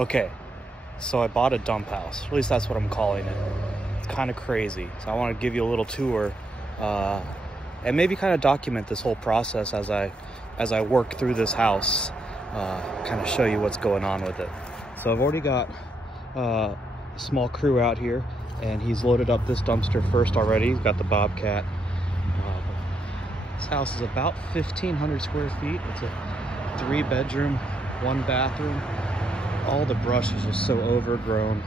Okay, so I bought a dump house. At least that's what I'm calling it. It's kind of crazy. So I want to give you a little tour and maybe kind of document this whole process as I work through this house, kind of show you what's going on with it. So I've already got a small crew out here, and he's loaded up this dumpster first already. He's got the Bobcat. This house is about 1,500 square feet. It's a 3-bedroom, 1-bathroom. All the brush is just so overgrown.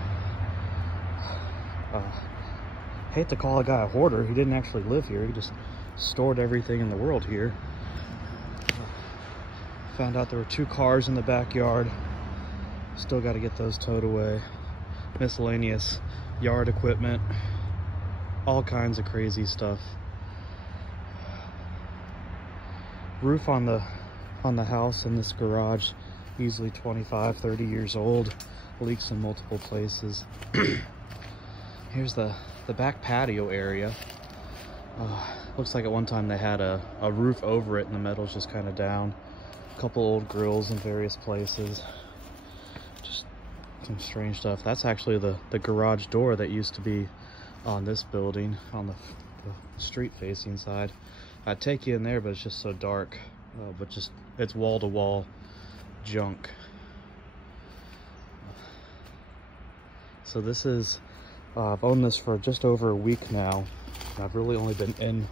Hate to call a guy a hoarder. He didn't actually live here. He just stored everything in the world here. Found out there were 2 cars in the backyard. Still got to get those towed away. Miscellaneous yard equipment. All kinds of crazy stuff. Roof on the house in this garage, easily 25, 30 years old. Leaks in multiple places. Here's the back patio area. Looks like at one time they had a roof over it and the metal's just kind of down. A couple old grills in various places. Just some strange stuff. That's actually the garage door that used to be on this building, on the street facing side. I'd take you in there, but it's just so dark. But just, it's wall-to-wall junk. So this is, I've owned this for just over a week now. I've really only been in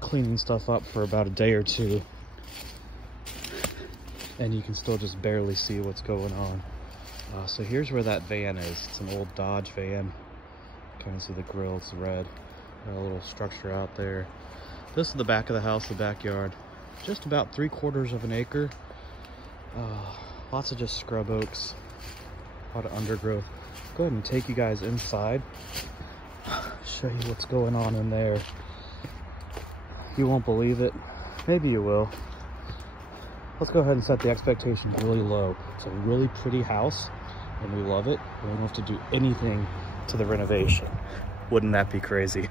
cleaning stuff up for about a day or two. And you can still just barely see what's going on. So here's where that van is. It's an old Dodge van. Kind of see the grill, it's red. Got a little structure out there. This is the back of the house, the backyard. Just about 3/4 of an acre. Lots of just scrub oaks. A lot of undergrowth. Go ahead and take you guys inside. Show you what's going on in there. You won't believe it. Maybe you will. Let's go ahead and set the expectations really low. It's a really pretty house, and we love it. We don't have to do anything to the renovation. Wouldn't that be crazy?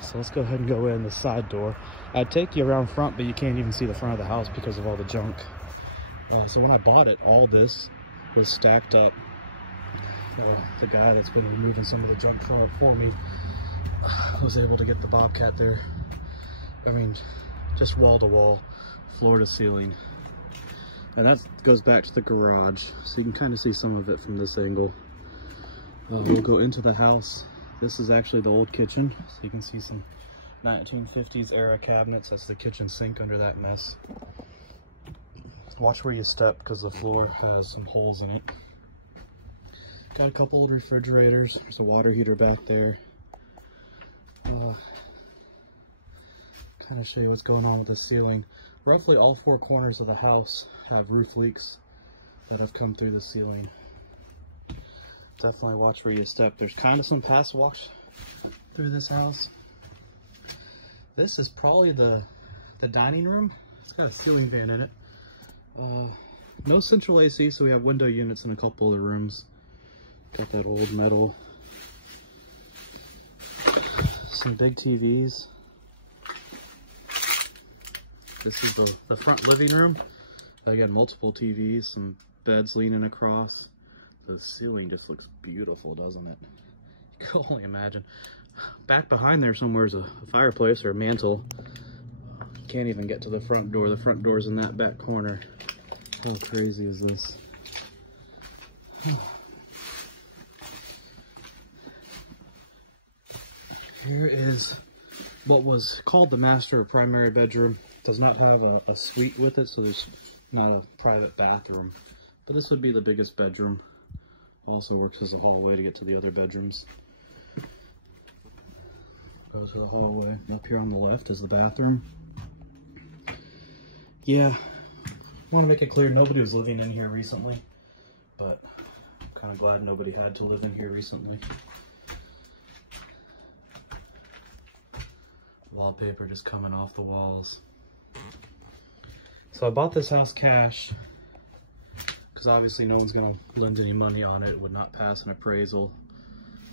So let's go ahead and go in the side door. I'd take you around front, but you can't even see the front of the house because of all the junk. So when I bought it, all this was stacked up. The guy that's been removing some of the junk from it for me was able to get the Bobcat there. I mean, just wall to wall, floor to ceiling. And that goes back to the garage, so you can kind of see some of it from this angle. We'll go into the house. This is actually the old kitchen, so you can see some 1950s era cabinets. That's the kitchen sink under that mess. Watch where you step because the floor has some holes in it. Got a couple old refrigerators. There's a water heater back there. Kind of show you what's going on with the ceiling. Roughly all 4 corners of the house have roof leaks that have come through the ceiling. Definitely watch where you step. There's kind of some past wash through this house. This is probably the dining room. It's got a ceiling fan in it. No central AC, so we have window units in a couple of the rooms. Got that old metal. Some big TVs. This is the front living room. Again, multiple TVs, some beds leaning across. The ceiling just looks beautiful, doesn't it? You can only imagine. Back behind there somewhere is a fireplace or a mantle. Can't even get to the front door. The front door's in that back corner. How crazy is this? Here is what was called the master primary bedroom. Does not have a suite with it, so there's not a private bathroom. But this would be the biggest bedroom. Also works as a hallway to get to the other bedrooms. Goes to the hallway. Up here on the left is the bathroom. Yeah, I want to make it clear nobody was living in here recently, but I'm kind of glad nobody had to live in here recently. Wallpaper just coming off the walls. So I bought this house cash because obviously no one's going to lend any money on it. It would not pass an appraisal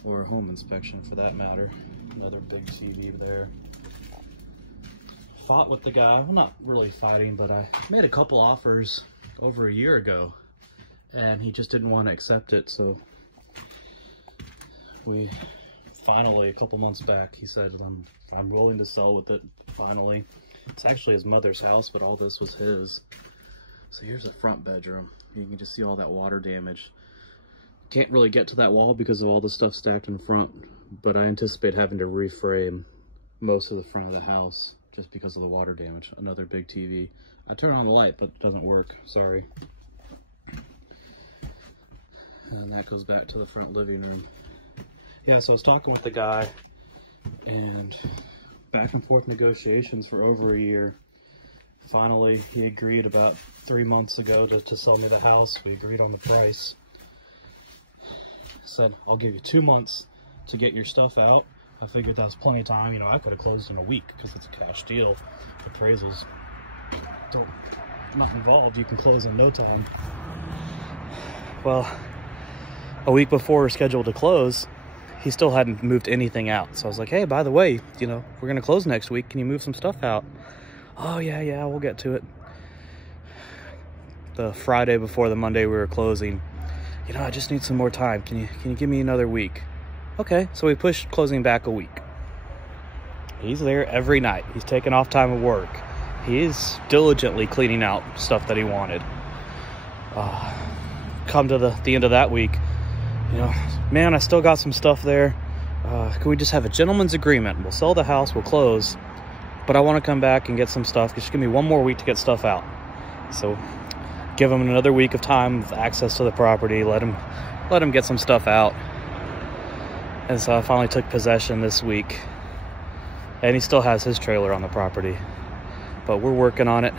or a home inspection for that matter. Another big TV there. Fought with the guy. Well, not really fighting, but I made a couple offers over a year ago and he just didn't want to accept it. So we finally, a couple months back, he said, I'm willing to sell with it, finally. It's actually his mother's house, but all this was his. So here's a front bedroom. You can just see all that water damage. Can't really get to that wall because of all the stuff stacked in front, but I anticipate having to reframe most of the front of the house just because of the water damage. Another big TV. I turn on the light, but it doesn't work, sorry. And that goes back to the front living room. Yeah, so I was talking with the guy, and back and forth negotiations for over a year. Finally, he agreed about 3 months ago to sell me the house. We agreed on the price. Said, I'll give you 2 months to get your stuff out. I figured that was plenty of time. You know, I could have closed in a week because it's a cash deal. Appraisals not involved. You can close in no time. Well, a week before we're scheduled to close, he still hadn't moved anything out. So I was like, hey, by the way, you know, we're going to close next week. Can you move some stuff out? Oh, yeah, we'll get to it. The Friday before the Monday we were closing, you know, I just need some more time. Can you give me another week? Okay, so we pushed closing back a week. He's there every night. He's taking off time of work. He's diligently cleaning out stuff that he wanted. Come to the end of that week, you know, man, I still got some stuff there. Can we just have a gentleman's agreement? We'll sell the house, we'll close, but I want to come back and get some stuff. Just give me 1 more week to get stuff out. So give him another week of time with access to the property. Let him get some stuff out. And so I finally took possession this week, and he still has his trailer on the property, but we're working on it.